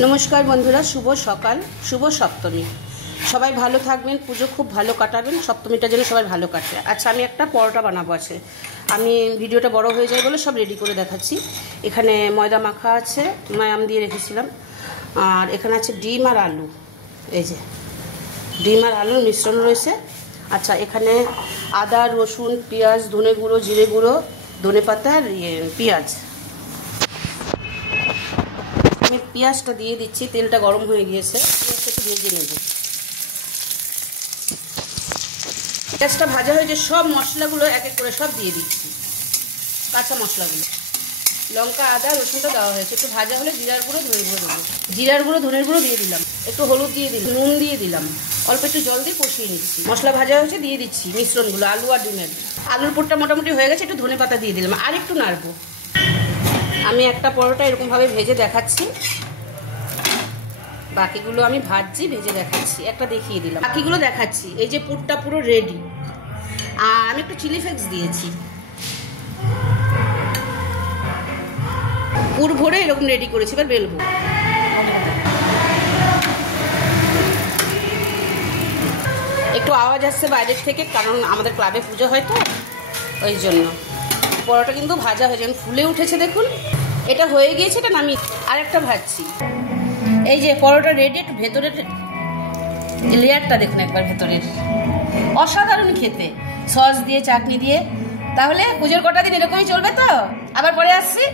नमस्कार बंधुरा शुभ सकाल शुभ सप्तमी सबाई भालो थाकबेन पुजो खूब भालो काटाबेन सप्तमीटा जेन सबाई भालो काटे। अच्छा आमी एकटा परोटा बानाबो आछे आमी भिडियोटा बड़ो हो जाए बोले सब रेडी करे देखाচ্ছি। एखाने मयदा माखा आछे मयाम दिए रेखेছিলাম और एखाने आछे डिम और आलू এই যে ডিম और आलूर मिश्रण रयेছে। अच्छा एखाने आदा रसुन पेঁয়াজ धने गुঁড়ो जिरे गुঁড়ो धने पाता और पेঁয়াজ पेঁয়াজটা দিয়ে দিচ্ছি। তেলটা গরম হয়ে গিয়েছে, পেঁয়াজটা একটু ভেজে নেব। পেঁয়াজটা ভাজা হয়ে যে সব মশলাগুলো এক এক করে সব দিয়ে দিচ্ছি। কাঁচা মশলাগুলো লঙ্কা আদা রসুনটা দেওয়া হয়েছে, একটু ভাজা হলে জিরার গুঁড়ো ধনের গুঁড়ো দেবো। জিরার গুঁড়ো ধনের গুঁড়ো দিয়ে দিলাম, একটু হলুদ দিয়ে দিলাম, নুন দিয়ে দিলাম, অল্প একটু জল দিয়ে কষিয়ে নিচ্ছি। মশলা ভাজা হয়েছে দিয়ে দিচ্ছি মিশ্রণগুলো আলু আর ডিমের। আলুর পুরটা মোটামুটি হয়ে গেছে, একটু ধনে পাতা দিয়ে দিলাম আর একটু নাড়বো। আমি একটা পরোটা এরকমভাবে ভেজে দেখাচ্ছি, বাকিগুলো আমি ভাজছি ভেজে দেখাচ্ছি। একটা দেখিয়ে দিলাম, বাকিগুলো দেখাচ্ছি। এই যে পুরটা পুরো রেডি। আর আমি একটু চিলি ফ্লেক্স দিয়েছি। পুর ভরে এরকম রেডি করেছি, এবার বেলবো। একটু আওয়াজ আসছে বাইরের থেকে, কারণ আমাদের ক্লাবে পুজো হয় তো ওই জন্য। পরোটা কিন্তু ভাজা হয়ে যায়, ফুলে উঠেছে দেখুন। এটা হয়ে গিয়েছে, এটা নামিয়ে আরেকটা ভাজছি। এই যে পরোটা রেডি। একটু ভেতরের লেয়ারটা দেখুন একবার, ভেতরের অসাধারণ খেতে, সস দিয়ে চাটনি দিয়ে। তাহলে পুজোর কটা দিন এরকমই চলবে তো। আবার পরে আসছি।